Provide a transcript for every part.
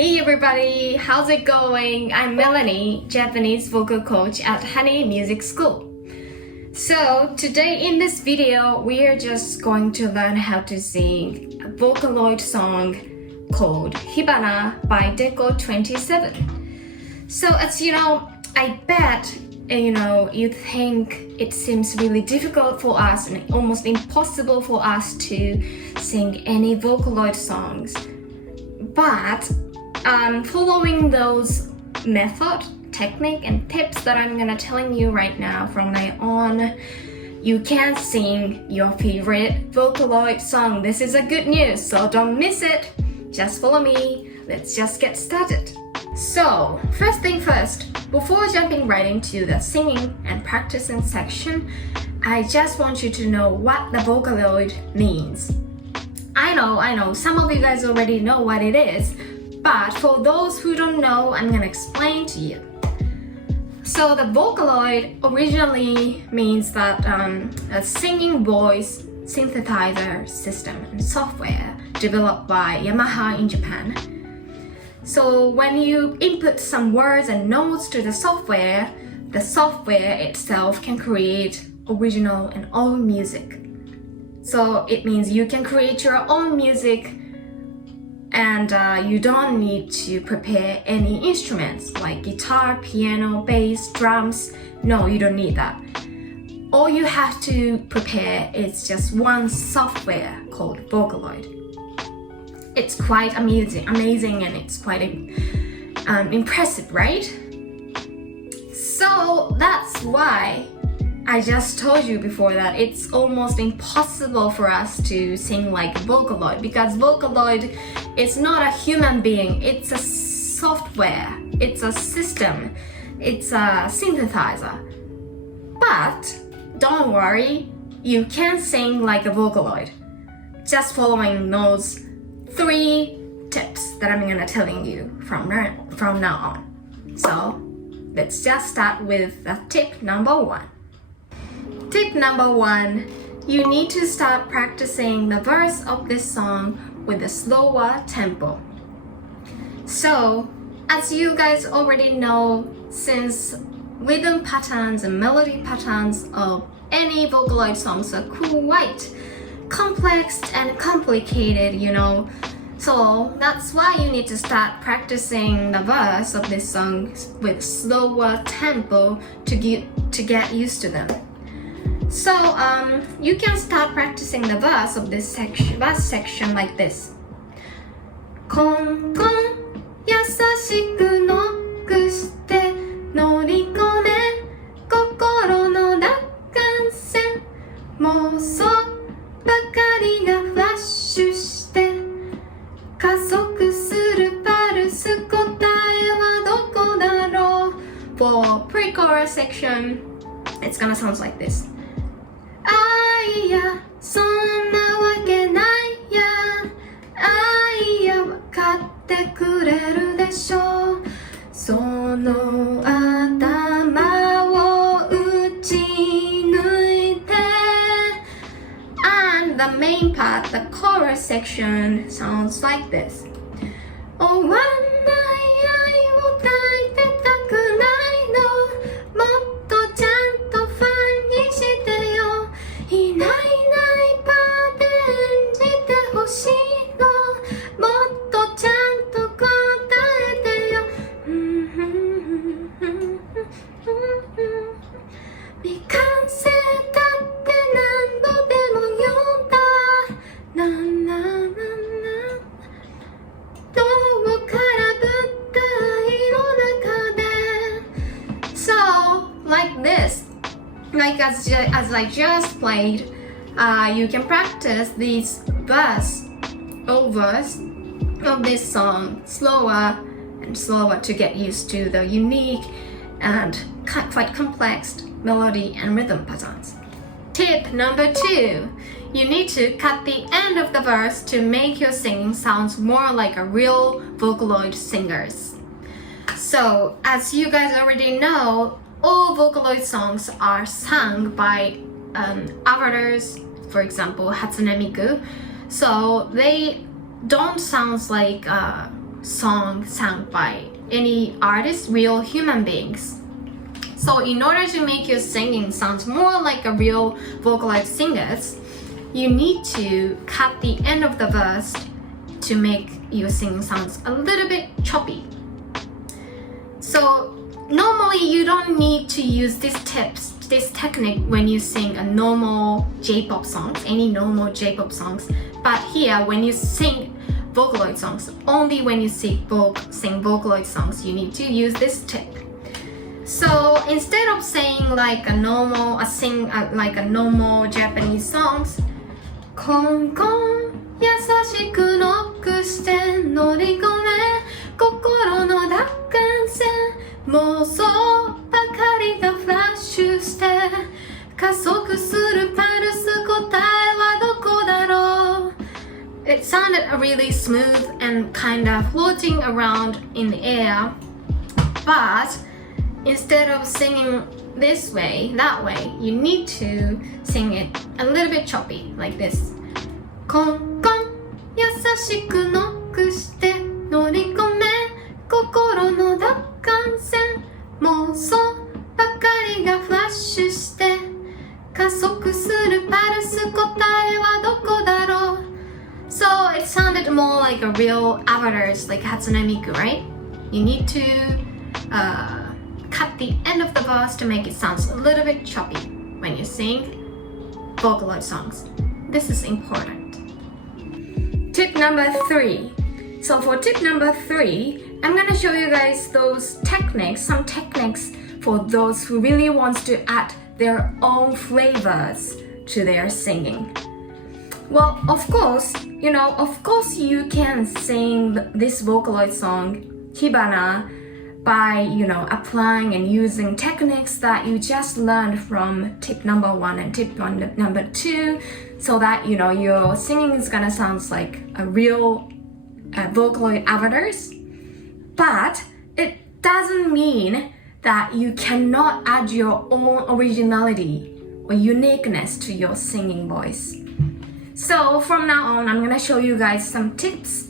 Hey everybody, how's it going? I'm Melanie, Japanese vocal coach at Honey Music School. So today in this video, we are just going to learn how to sing a Vocaloid song called HIBANA by DECO 27. So as you know, I bet you think it seems really difficult for us and almost impossible for us to sing any Vocaloid songs. But following those method, technique, and tips that I'm gonna telling you right now from now on, you can sing your favorite Vocaloid song. This is a good news, so don't miss it. Just follow me. Let's just get started. So, first thing first, before jumping right into the singing and practicing section, I just want you to know what the Vocaloid means. I know, some of you guys already know what it is, but for those who don't know, I'm gonna explain to you. So the Vocaloid originally means that a singing voice synthesizer system and software developed by Yamaha in Japan. So when you input some words and notes to the software itself can create original and own music. So it means you can create your own music and you don't need to prepare any instruments like guitar, piano, bass, drums. No, you don't need that. All you have to prepare is just one software called Vocaloid. It's quite amazing and it's quite impressive, right? So that's why I just told you before that it's almost impossible for us to sing like Vocaloid, because Vocaloid is not a human being, it's a software, it's a system, it's a synthesizer. But don't worry, you can sing like a Vocaloid, just following those 3 tips that I'm gonna telling you from now on. So let's just start with tip number 1. Tip number 1, you need to start practicing the verse of this song with a slower tempo. So, as you guys already know, since rhythm patterns and melody patterns of any Vocaloid songs are quite complex and complicated, So that's why you need to start practicing the verse of this song with slower tempo to get used to them. So you can start practicing the verse of this section like this. コンコン優しくノックして乗り込め心の奪還線妄想ばかりがフラッシュして加速するパルス答えはどこだろう For pre-chorus section, it's gonna sound like this. いやそんなわけないやいや分かってくれるでしょうその頭を打ち抜いて And the main part, the chorus section sounds like this. 終わんない愛を抱いてたくないのもっとちゃんとファンにしてよいないいないパーで演じてほしいのもっとちゃんと答えてよ未完成だって何度でも読んだななななどうから舞台の中で So, like this, like as I just played, you can practice these verse of this song slower and slower to get used to the unique and quite complex melody and rhythm patterns. Tip number 2, you need to cut the end of the verse to make your singing sounds more like a real Vocaloid singers. So, as you guys already know, all Vocaloid songs are sung by avatars, for example, Hatsune Miku. So they don't sound like song sung by any artist, real human beings. So in order to make your singing sound more like a real Vocaloid singers, you need to cut the end of the verse to make your singing sounds a little bit choppy. So normally you don't need to use this technique when you sing a normal J-pop songs, any normal J-pop songs. But here, when you sing Vocaloid songs, only when you sing Vocaloid songs, you need to use this tip. So instead of saying like a normal Japanese songs, コンコン優しくノックして乗り込め心の奪還線妄想ばかりがフラッシュして加速するパルス答えはどこだろう It sounded really smooth and kind of floating around in the air, but instead of singing this way, that way, you need to sing it a little bit choppy, like this. コンコン優しくノックして乗り込め心の奪還線妄想ばかりがフラッシュして加速するパルス答えはどこだろう So it sounded more like a real avatars like Hatsune Miku, right? You need to cut the end of the verse to make it sound a little bit choppy when you sing Vocaloid songs. This is important. Tip number 3. So for tip number 3, I'm gonna show you guys some techniques for those who really wants to add their own flavors to their singing. Well, of course you can sing this Vocaloid song, HIBANA, by applying and using techniques that you just learned from tip number 1 and tip number 2, so that your singing is gonna sound like a real Vocaloid avatars. But it doesn't mean that you cannot add your own originality or uniqueness to your singing voice. So from now on, I'm gonna show you guys some tips,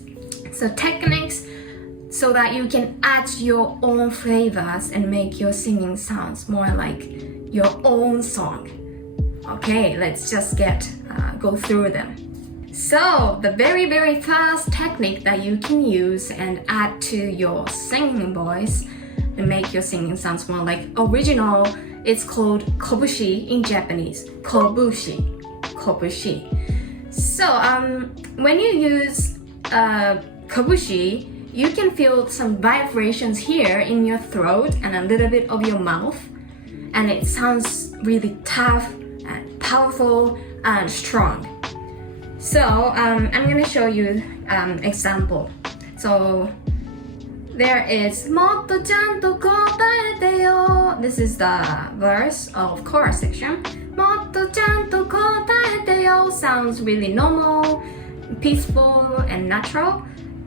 techniques, so that you can add your own flavors and make your singing sounds more like your own song. Okay, let's just go through them. So the very first technique that you can use and add to your singing voice and make your singing sounds more like original, it's called kobushi in Japanese. Kobushi. So when you use kobushi, you can feel some vibrations here in your throat and a little bit of your mouth, and it sounds really tough and powerful and strong. So I'm gonna show you example. So there is もっとちゃんと答えてよ. This is the verse of chorus section. もっとちゃんと答えてよ sounds really normal, peaceful and natural.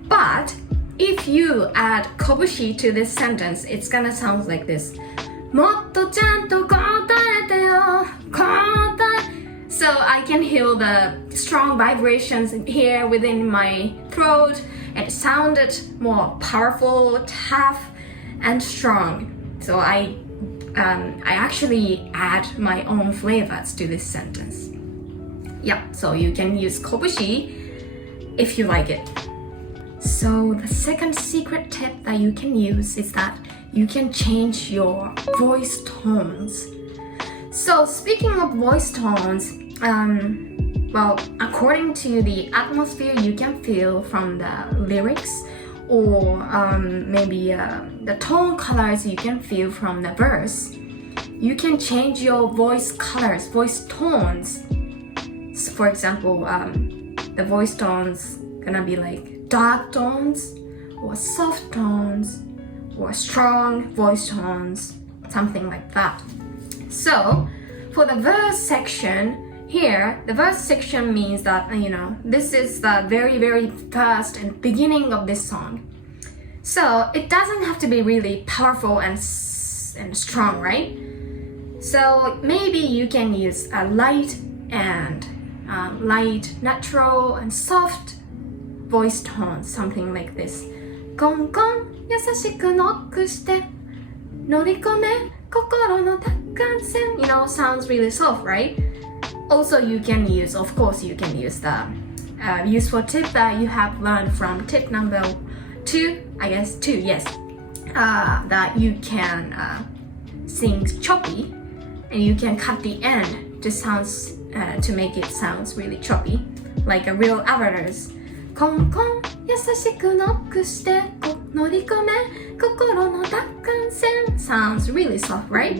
But if you add kobushi to this sentence, it's gonna sound like this. もっとちゃんと答えてよ So I can feel the strong vibrations here within my throat. It sounded more powerful, tough, and strong. So I actually add my own flavors to this sentence. Yeah, so you can use kobushi if you like it. So the second secret tip that you can use is that you can change your voice tones. So speaking of voice tones, well, according to the atmosphere you can feel from the lyrics, or maybe the tone colors you can feel from the verse, you can change your voice colors, voice tones. So for example, the voice tones gonna be like dark tones, or soft tones, or strong voice tones, something like that. So for the verse section, here, the verse section means that, this is the very first and beginning of this song. So it doesn't have to be really powerful and strong, right? So maybe you can use a light, natural and soft voice tones, something like this. コンコン優しくノックして乗り込め心の達観線 You know, sounds really soft, right? Also, you can use, of course, you can use the useful tip that you have learned from tip number 2, I guess 2, yes. That you can sing choppy and you can cut the end to make it sounds really choppy, like a real avatars. コンコン優しくノックして乗り込め心の奪還線 sounds really soft, right?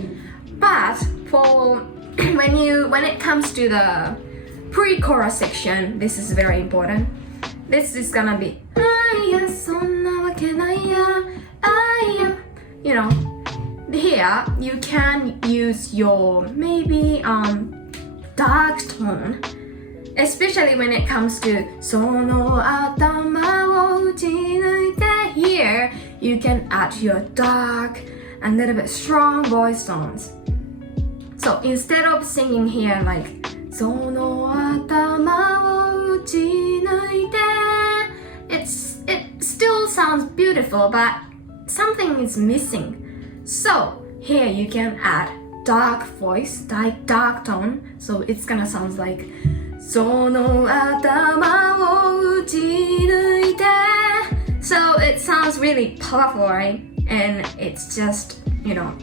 But when it comes to the pre-chorus section, this is very important. This is gonna be あいやそんなわけないやあいや You know, here you can use your maybe dark tone, especially when it comes to その頭を打ち抜いて Here you can add your dark and little bit strong voice tones. So instead of singing here like その頭を打ち抜いて it still sounds beautiful, but something is missing. So here you can add dark voice, dark tone. So it's gonna sound like その頭を打ち抜いて So it sounds really powerful, right? And it's just, you know,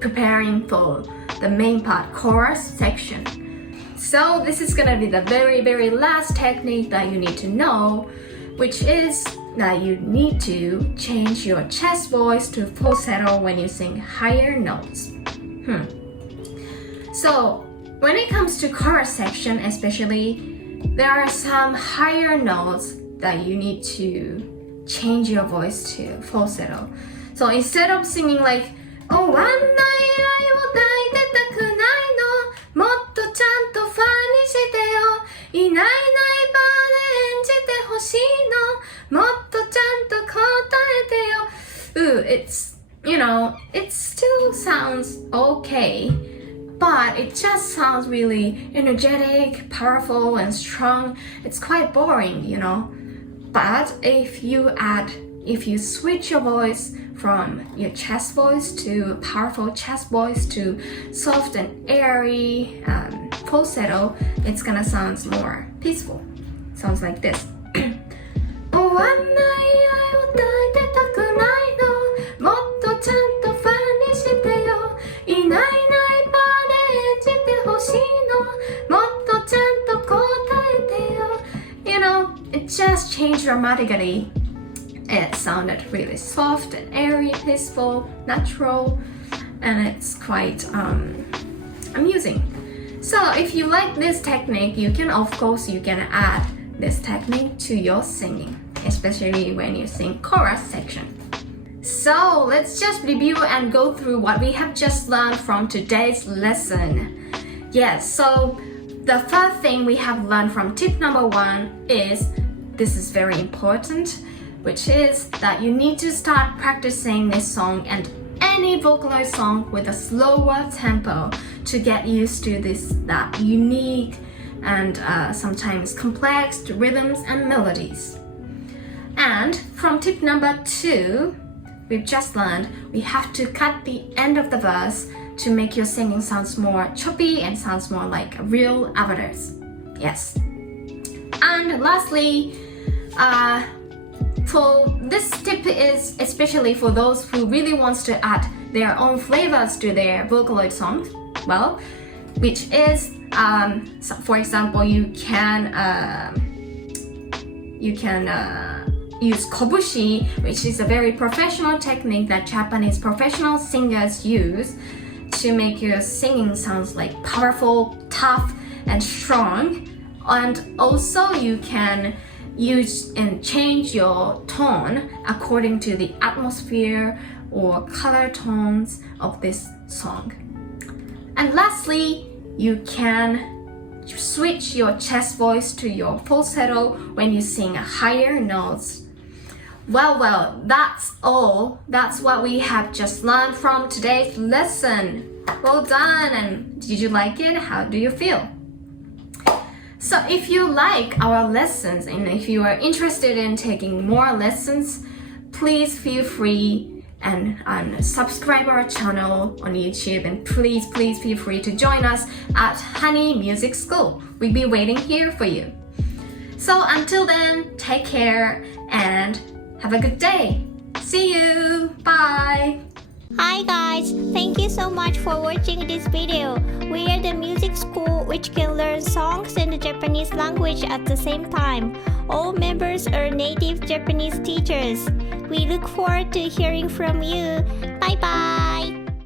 preparing for the main part, chorus section. So this is gonna be the very last technique that you need to know, which is that you need to change your chest voice to falsetto when you sing higher notes. So when it comes to chorus section especially, there are some higher notes that you need to change your voice to falsetto. So instead of singing like 終わんない愛を抱いてたくないのもっとちゃんとファンにしてよいないいないバーで演じてほしいのもっとちゃんと答えてよ it's, you know, it still sounds okay, but it just sounds really energetic, powerful and strong. It's quite boring, you know. But if you switch your voice from your chest voice to powerful chest voice to soft and airy falsetto, it's gonna sound more peaceful. Sounds like this. 終わんない愛を抱いてたくないのもっとちゃんとファンにしてよいないいないバーで演じてほしいのもっとちゃんと答えてよ You know, it just changed dramatically. It sounded really soft and airy, peaceful, natural, and it's quite amusing. So if you like this technique, you can add this technique to your singing, especially when you sing chorus section. So let's just review and go through what we have just learned from today's lesson. Yes, so the first thing we have learned from tip number 1 is, this is very important, which is that you need to start practicing this song and any Vocaloid song with a slower tempo to get used to that unique and sometimes complex rhythms and melodies. And from tip number 2, we've just learned we have to cut the end of the verse to make your singing sounds more choppy and sounds more like real avatars. Yes. And lastly, for this tip is especially for those who really wants to add their own flavors to their Vocaloid songs. Well, which is, for example, you can use kobushi, which is a very professional technique that Japanese professional singers use to make your singing sounds like powerful, tough, and strong. And also you can use and change your tone according to the atmosphere or color tones of this song. And lastly, you can switch your chest voice to your falsetto when you sing higher notes. Well, that's all. That's what we have just learned from today's lesson. Well done, and did you like it? How do you feel? So if you like our lessons and if you are interested in taking more lessons, please feel free and subscribe our channel on YouTube, and please feel free to join us at Honey Music School. We'll be waiting here for you. So until then, take care and have a good day. See you. Bye. Hi guys, thank you so much for watching this video. We are the music school which can learn songs in the Japanese language at the same time. All members are native Japanese teachers. We look forward to hearing from you. Bye bye!